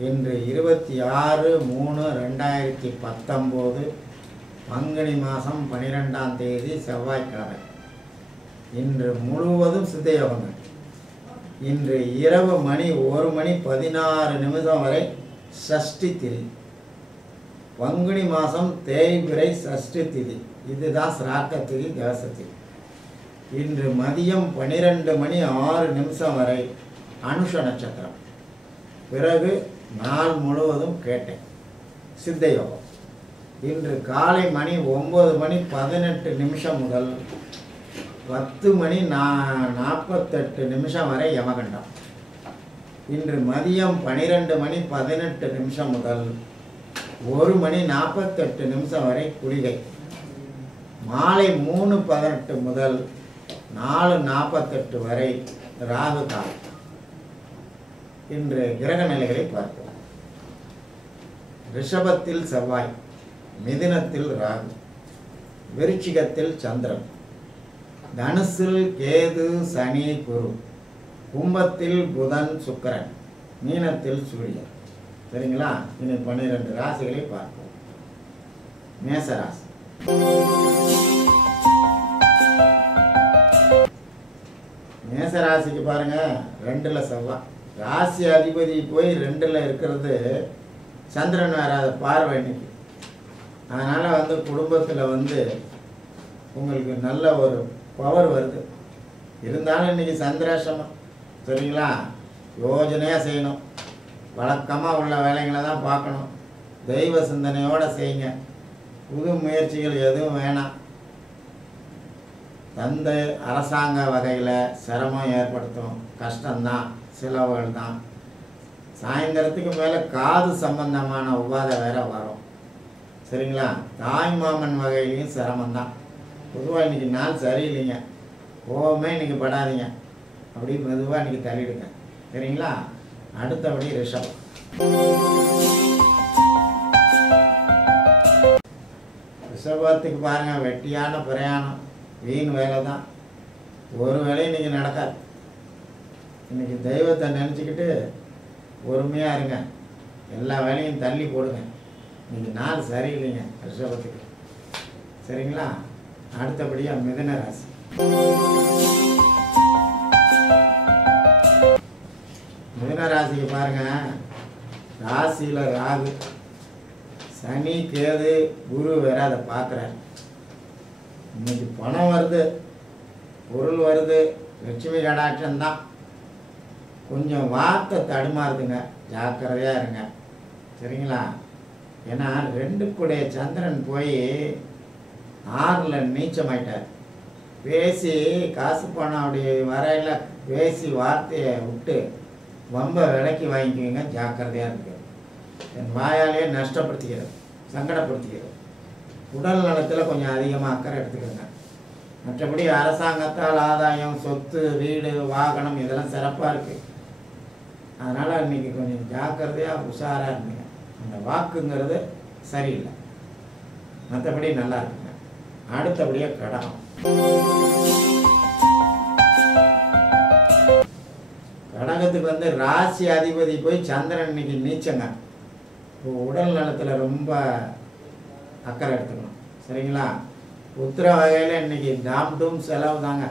இன்று இருபத்தி ஆறு மூணு ரெண்டாயிரத்தி பத்தொம்போது பங்குனி மாதம் பன்னிரெண்டாம் தேதி செவ்வாய்க்கிழமை. இன்று முழுவதும் சித்தயோகங்கள் இன்று இரவு மணி ஒரு மணி பதினாறு நிமிடம் வரை சஷ்டி திதி. பங்குனி மாதம் தேய்பிரை சஷ்டி திதி. இதுதான் சிராக்க திதி இன்று மதியம் பன்னிரெண்டு மணி ஆறு நிமிஷம் வரை அனுஷ நட்சத்திரம். பிறகு நாள் முழுவதும் கேட்டேன். சித்த யோகம் இன்று காலை மணி ஒம்பது மணி பதினெட்டு நிமிஷம் முதல் பத்து மணி நா நாற்பத்தெட்டு நிமிஷம் வரை யமகண்டம். இன்று மதியம் பன்னிரெண்டு மணி பதினெட்டு நிமிஷம் முதல் ஒரு மணி நாற்பத்தெட்டு நிமிஷம் வரை குளிகை. மாலை மூணு பதினெட்டு முதல் நாலு நாற்பத்தெட்டு வரை ராகு காலம். இன்று கிரக நிலைகளை பார்ப்போம் ரிஷபத்தில் செவ்வாய் மிதினத்தில் ராகு விருச்சிகத்தில் சந்திரன் தனுசில் கேது சனி குரு கும்பத்தில் புதன் சுக்கரன் மீனத்தில் சூரியன். சரிங்களா? இனி பன்னிரெண்டு ராசிகளை பார்ப்போம். மேசராசி மேசராசிக்கு பாருங்க ரெண்டுல செவ்வாய். ராசி அதிபதி போய் ரெண்டில் இருக்கிறது சந்திரன் வராத பார்வை இன்னைக்கு. அதனால் வந்து குடும்பத்தில் வந்து உங்களுக்கு நல்ல ஒரு பவர் வருது. இருந்தாலும் இன்றைக்கி சந்திராசிரமம் சரிங்களா? யோஜனையாக செய்யணும். வழக்கமாக உள்ள வேலைகளை தான் பார்க்கணும். தெய்வ சிந்தனையோடு செய்யுங்க. புது முயற்சிகள் எதுவும் வேணாம். தந்தை அரசாங்க வகையில் சிரமம் ஏற்படுத்தும். கஷ்டம்தான். செலவுகள் தான் சாயந்தரத்துக்கு மேலே காது சம்பந்தமான உபாதை வேற வரும். சரிங்களா? தாய் மாமன் வகையிலையும் சிரமந்தான் பொதுவாக இன்னைக்கு நாள் சரியில்லைங்க. கோவமே இன்னைக்கு படாதீங்க. அப்படி மெதுவாக இன்றைக்கி தள்ளிடுங்க. சரிங்களா? அடுத்தபடி ரிஷப் ரிஷபத்துக்கு பாருங்கள் வெட்டியான பிரயாணம். வீண் வேலை தான் ஒரு வேலையும் இன்னைக்கு நடக்காது. இன்னைக்கு தெய்வத்தை நினச்சிக்கிட்டு பொறுமையாக இருங்க. எல்லா வேலையும் தள்ளி போடுங்க. இன்னைக்கு நாள் சரியில்லைங்க ரிஷபத்துக்கு. சரிங்களா? அடுத்தபடியாக மிதன ராசி. மிதன ராசிக்கு பாருங்கள் ராசியில் ராகு. சனி கேது குரு வேற அதை பார்க்குறாரு இன்னைக்கு பணம் வருது பொருள் வருது லட்சுமி கடாட்சம் தான் கொஞ்சம் வார்த்தை தடுமாறுதுங்க. ஜாக்கிரதையாக இருங்க. சரிங்களா? ஏன்னா ரெண்டுக்குடைய சந்திரன் போய் ஆறில் நீச்சமாயிட்டார். பேசி காசு பணம் அப்படி வரையில் பேசி வார்த்தையை விட்டு வம்ப விலைக்கு வாங்கிக்குவீங்க. ஜாக்கிரதையாக இருக்கு என் வாயாலே நஷ்டப்படுத்திக்கிறது சங்கடப்படுத்திக்கிறது உடல் நலத்தில் கொஞ்சம் அதிகமாக அக்கறை எடுத்துக்கிறேங்க மற்றபடி அரசாங்கத்தால் ஆதாயம் சொத்து வீடு வாகனம் இதெல்லாம் சிறப்பாக இருக்குது அதனால் இன்னைக்கு கொஞ்சம் ஜாக்கிரதையாக உஷாராக இருந்தீங்க அந்த வாக்குங்கிறது சரியில்லை. மற்றபடி நல்லா இருக்குங்க. அடுத்தபடியாக கடகம் கடகத்துக்கு வந்து ராசி அதிபதி போய் சந்திரன் இன்னைக்கு நீச்சங்க. இப்போ உடல் நலத்தில் ரொம்ப அக்கறை எடுத்துக்கணும். சரிங்களா? உத்திர வகையில் இன்னைக்கு டாம் டூம் செலவு தாங்க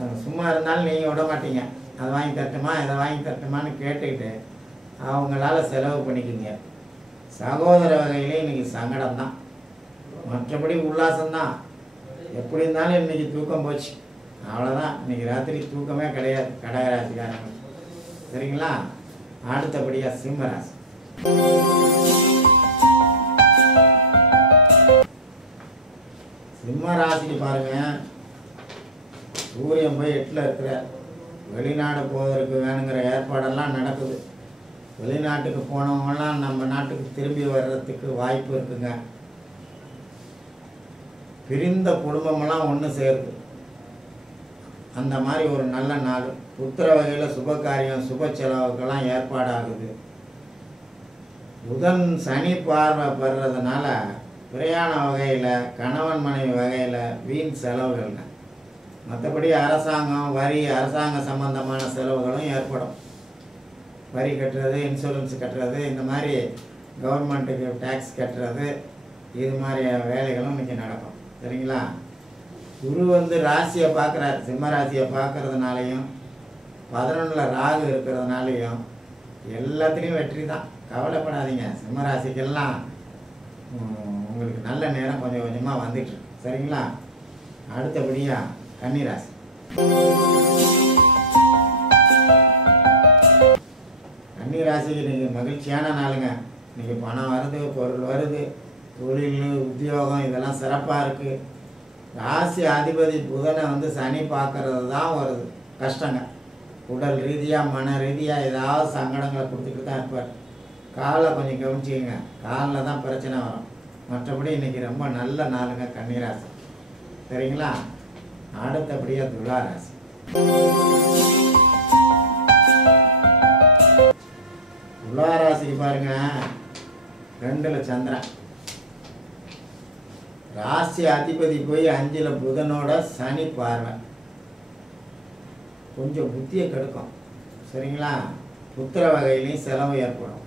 அது சும்மா இருந்தாலும் நீங்கள் விட மாட்டீங்க. அதை வாங்கி தரட்டுமா இதை வாங்கி தரட்டுமான்னு கேட்டுக்கிட்டு அவங்களால செலவு பண்ணிக்கிங்க. சகோதர வகையிலே இன்னைக்கு சங்கடம் தான் மற்றபடி உல்லாசம்தான். எப்படி இருந்தாலும் இன்னைக்கு தூக்கம் போச்சு. அவ்வளோதான் இன்னைக்கு ராத்திரி தூக்கமே கிடையாது. கடகராசிக்காரங்க. சரிங்களா? அடுத்தபடியாக சிம்மராசி. சிம்ம ராசிக்கு பாருங்க. சூரியன் போய் எட்டில் இருக்கிற வெளிநாடு போவதற்கு வேணுங்கிற ஏற்பாடெல்லாம் நடக்குது. வெளிநாட்டுக்கு போனவங்கலாம் நம்ம நாட்டுக்கு திரும்பி வர்றதுக்கு வாய்ப்பு இருக்குங்க. பிரிந்த குடும்பமெல்லாம் ஒன்று சேருது. அந்த மாதிரி ஒரு நல்ல நாள். புத்திர வகையில் சுப காரியம் சுப செலவுக்கெல்லாம் ஏற்பாடாகுது. புதன் சனி பார்வை படுறதுனால பிரயாண வகையில் கணவன் மனைவி வகையில் வீண் செலவுகள்ங்க. மற்றபடி அரசாங்கம் வரி அரசாங்க சம்பந்தமான செலவுகளும் ஏற்படும். வரி கட்டுறது இன்சூரன்ஸ் கட்டுறது இந்த மாதிரி கவர்மெண்ட்டுக்கு டேக்ஸ் கட்டுறது இது மாதிரி வேலைகளும் இன்றைக்கி நடக்கும். சரிங்களா? குரு வந்து ராசியை பார்க்குறார். சிம்ம ராசியை பார்க்கறதுனாலையும் பதினொன்றில் ராகு இருக்கிறதுனாலையும் எல்லாத்துலேயும் வெற்றி தான். கவலைப்படாதீங்க. சிம்ம ராசிக்கெல்லாம் உங்களுக்கு நல்ல நேரம் கொஞ்சம் கொஞ்சமாக வந்துட்டுருக்கு சரிங்களா? அடுத்தபடியாக கன்னிராசி கன்னிராசிக்கு இன்றைக்கி மகிழ்ச்சியான நாளுங்க. இன்னைக்கு பணம் வருது பொருள் வருது தொழில் உத்தியோகம் இதெல்லாம் சிறப்பாக இருக்குது ராசி அதிபதி புதனை வந்து சனி பார்க்கறது தான் வருது கஷ்டங்க. உடல் ரீதியாக மன ரீதியாக ஏதாவது சங்கடங்களை கொடுத்துட்டு தான் இருப்பார். காலை கொஞ்சம் கவனிச்சிக்கங்க. காலில் தான் பிரச்சனை வரும். மற்றபடி இன்னைக்கு ரொம்ப நல்ல நாளுங்க கன்னிராசி சரிங்களா? அடுத்தபடியாக துளாராசி துளாராசிக்கு பாருங்க ரெண்டுல சந்திரன். ராசி அதிபதி போய் அஞ்சுல புதனோட சனி பார்வை. கொஞ்சம் புத்தியை கெடுக்கும். சரிங்களா? புத்திர வகையிலையும் செலவு ஏற்படும்.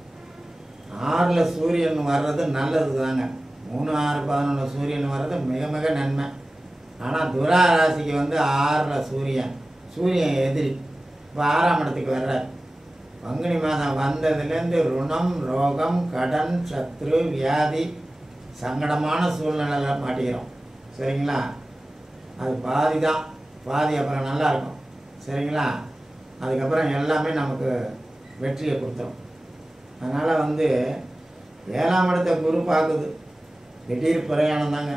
ஆறில் சூரியன் வர்றது நல்லது தாங்க மூணு ஆறு பதினொன்று சூரியன் வர்றது மிக மிக நன்மை. ஆனால் துரா ராசிக்கு வந்து ஆறுற சூரியன். சூரியன் எதிரி. இப்போ ஆறாம் இடத்துக்கு வர்றார். பங்குனி மாதம் வந்ததுலேருந்து ருணம் ரோகம் கடன் சத்ரு வியாதி சங்கடமான சூழ்நிலையில் மாட்டிக்கிறோம். சரிங்களா? அது பாதி தான். பாதி அப்புறம் நல்லா இருக்கும். சரிங்களா? அதுக்கப்புறம் எல்லாமே நமக்கு வெற்றியை கொடுத்துரும். அதனால் வந்து ஏழாம் இடத்த குரு பார்க்குது. திடீர் பிரயாணம் தாங்க.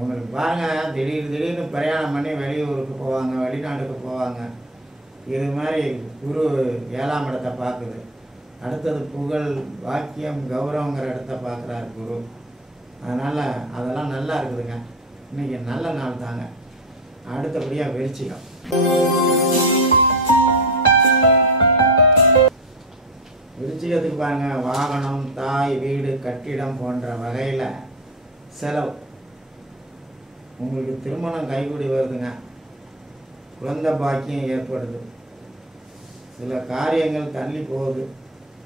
உங்களுக்கு பாருங்கள் திடீர் திடீர்னு பிரயாணம் பண்ணி வெளியூருக்கு போவாங்க வெளிநாட்டுக்கு போவாங்க. இது மாதிரி குரு ஏழாம் இடத்தை பார்க்குது. அடுத்தது புகழ் வாக்கியம் கௌரவங்கிற இடத்த பார்க்குறாரு குரு. அதனால் அதெல்லாம் நல்லா இருக்குதுங்க. இன்னைக்கு நல்ல நாள் தாங்க. அடுத்தபடியாக விருச்சிகம். விருச்சிகத்துக்கு பாருங்கள் வாகனம் தாய் வீடு கட்டிடம் போன்ற வகையில் செலவு. உங்களுக்கு திருமணம் கைகூடி வருதுங்க. குழந்தை பாக்கியம் ஏற்படுது. சில காரியங்கள் தள்ளி போகுது.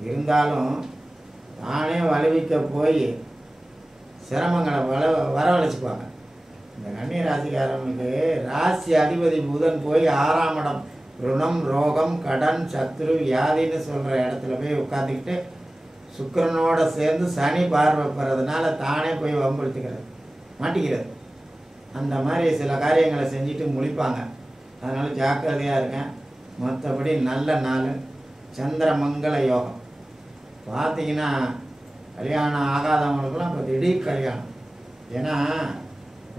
இருந்தாலும் தானே வலுவிக்க போய் சிரமங்களை வள வரவழைச்சிப்பாங்க. இந்த கண்ணி ராசிக்காரங்களுக்கு ராசி அதிபதி புதன் போய் ஆறாம் இடம். ருணம் ரோகம் கடன் சத்ரு வியாதின்னு சொல்கிற இடத்துல போய் உட்காந்துக்கிட்டு சுக்கிரனோட சேர்ந்து சனி பார்வை பெறதுனால தானே போய் வம்பெடுத்துக்கிறது மாட்டிக்கிறது. அந்த மாதிரி சில காரியங்களை செஞ்சுட்டு முழிப்பாங்க. அதனால் ஜாக்கிரதையாக இருக்கேன். மற்றபடி நல்ல நாள். சந்திரமங்கல யோகம். பார்த்தீங்கன்னா கல்யாணம் ஆகாதவங்களுக்கெல்லாம் இப்போ திடீர் கல்யாணம். ஏன்னா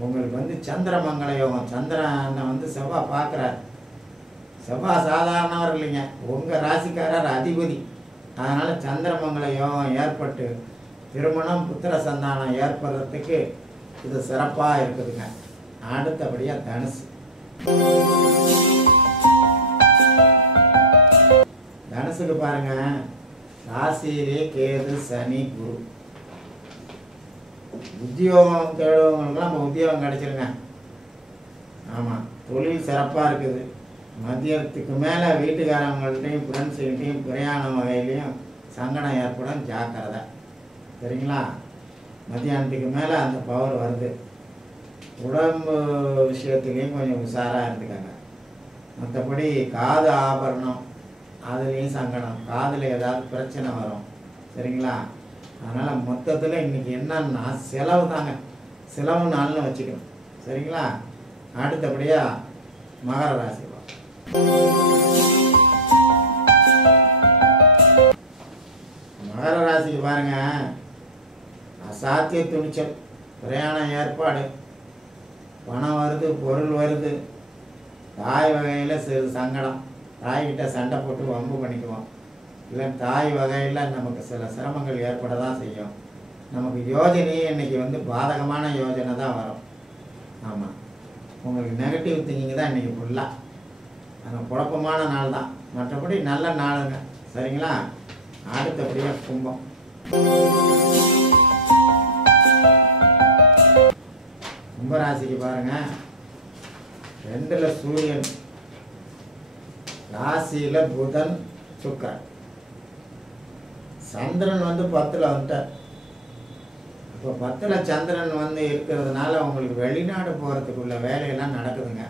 உங்களுக்கு வந்து சந்திரமங்கல யோகம். சந்திரனை வந்து செவ்வாய் பார்க்குறாரு செவ்வாய் சாதாரணவர் இல்லைங்க. உங்கள் ராசிக்காரர் அதிபதி. அதனால் சந்திரமங்கல யோகம் ஏற்பட்டு திருமணம் புத்திர சந்தானம் ஏற்படுறதுக்கு இது சிறப்பாக இருக்குதுங்க. அடுத்தபடியாக தனுசு. தனுசுக்கு பாருங்க. ராசியிலே கேது சனி குரு. உத்தியோகம் தேடுவவங்களுக்குலாம் நம்ம உத்தியோகம் கிடைச்சிருங்க. ஆமாம் தொழில் சிறப்பாக இருக்குது. மதியத்துக்கு மேலே வீட்டுக்காரவங்கள்ட்டையும் ஃப்ரெண்ட்ஸுக்கிட்டையும் பிரயாணம் வகையிலையும் சங்கடம் ஏற்படும். ஜாக்கிரதை. சரிங்களா? மத்தியானத்துக்கு மேலே அந்த பவர் வருது. உடம்பு விஷயத்துலேயும் கொஞ்சம் உஷாராக இருந்துக்கங்க. மற்றபடி காது ஆபரணம் அதுலேயும் சங்கடம். காதில் ஏதாவது பிரச்சனை வரும். சரிங்களா? அதனால் மொத்தத்தில் இன்றைக்கி என்னன்னா செலவு தாங்க. செலவு நாள்னு வச்சுக்கணும். சரிங்களா? அடுத்தபடியாக மகர ராசி மகர ராசிக்கு பாருங்க. அசாத்திய துணிச்சல் பிரயாணம் ஏற்பாடு. பணம் வருது பொருள் வருது. தாய் வகையில் சிறு சங்கடம். தாய்கிட்ட சண்டை போட்டு வம்பு பண்ணிக்குவோம். இல்லை தாய் வகையில் நமக்கு சில சிரமங்கள் ஏற்பட தான் செய்யும். நமக்கு யோஜனையே இன்றைக்கி வந்து பாதகமான யோஜனை தான் வரும். ஆமாம் உங்களுக்கு நெகட்டிவ் திங்கிங் தான் இன்றைக்கி ஃபுல்லாக அந்த குழப்பமான நாள் தான். மற்றபடி நல்ல நாளுங்க. சரிங்களா? அடுத்தபடியாக கும்பம். கும்பராசிக்கு பாருங்க. ரெண்டுல சூரியன். ராசியில புதன் சுக்கரன். சந்திரன் வந்து பத்தில் வந்துட்டார். இப்போ பத்தில் சந்திரன் வந்து இருக்கிறதுனால உங்களுக்கு வெளிநாடு போகிறதுக்குள்ள வேலையெல்லாம் நடக்குதுங்க.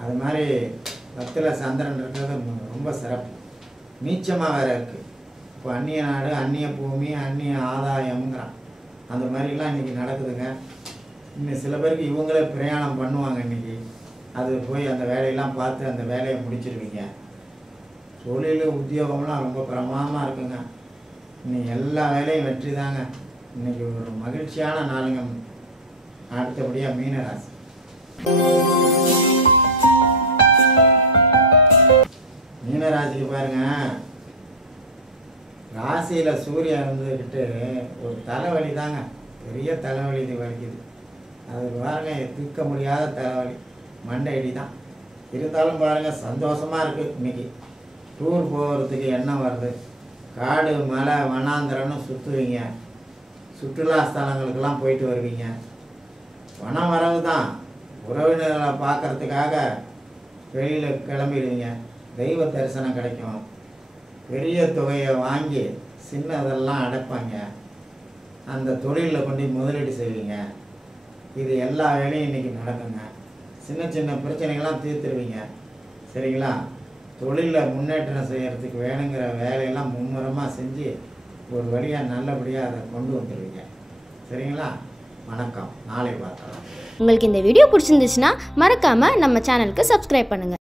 அது மாதிரி பத்தில் சந்திரன் இருக்கிறது ரொம்ப சிறப்பு. நீச்சமாக வேற இருக்குது இப்போ அந்நிய நாடு அந்நிய பூமி அந்நிய ஆதாயம்ங்கிறான். அந்த மாதிரிலாம் இன்றைக்கி நடக்குதுங்க. இன்னும் சில பேருக்கு இவங்களே பிரயாணம் பண்ணுவாங்க இன்றைக்கி அது போய் அந்த வேலையெல்லாம் பார்த்து அந்த வேலையை முடிச்சிருவீங்க. தொழில் உத்தியோகம்லாம் ரொம்ப பிரமாதமாக இருக்குங்க. இன்னைக்கு எல்லா வேலையும் வெற்றி தாங்க இன்னைக்கு ஒரு மகிழ்ச்சியான நாளுங்க. அடுத்தபடியாக மீனராசி. மீனராசிக்கு பாருங்க. ராசியில் சூரியன் இருந்துக்கிட்டு ஒரு தலைவலி தாங்க பெரிய தலைவலி இது வலிக்குது. அது பாருங்க தீர்க்க முடியாத தலைவலி. மண்டை அடி தான் இருந்தாலும் பாருங்கள் சந்தோஷமாக இருக்குது இன்றைக்கி டூர் போகிறதுக்கு என்ன வருது? காடு மலை வனாந்திரம்னு சுற்றுவீங்க சுற்றுலா ஸ்தலங்களுக்கெல்லாம் போயிட்டு வருவீங்க. பணம் வரவு தான் உறவினர்களை பார்க்கறதுக்காக வெளியில் கிளம்பிடுவீங்க. தெய்வ தரிசனம் கிடைக்கும். பெரிய தொகையை வாங்கி சின்னதெல்லாம் அடைப்பாங்க. அந்த தொழிலில் கொண்டு முதலீடு செய்வீங்க. இது எல்லா வேலையும் இன்றைக்கி நடக்குங்க. சின்ன சின்ன பிரச்சனைகள்லாம் தீர்த்துருவீங்க. சரிங்களா? தொழிலில் முன்னேற்றம் செய்கிறதுக்கு வேணுங்கிற வேலையெல்லாம் மும்முரமாக செஞ்சு ஒரு வழியாக நல்லபடியாக அதை கொண்டு வந்துடுவீங்க சரிங்களா? வணக்கம். நாளை பார்க்கலாம். உங்களுக்கு இந்த வீடியோ பிடிச்சிருந்துச்சுன்னா மறக்காமல் நம்ம சேனலுக்கு சப்ஸ்கிரைப் பண்ணுங்கள்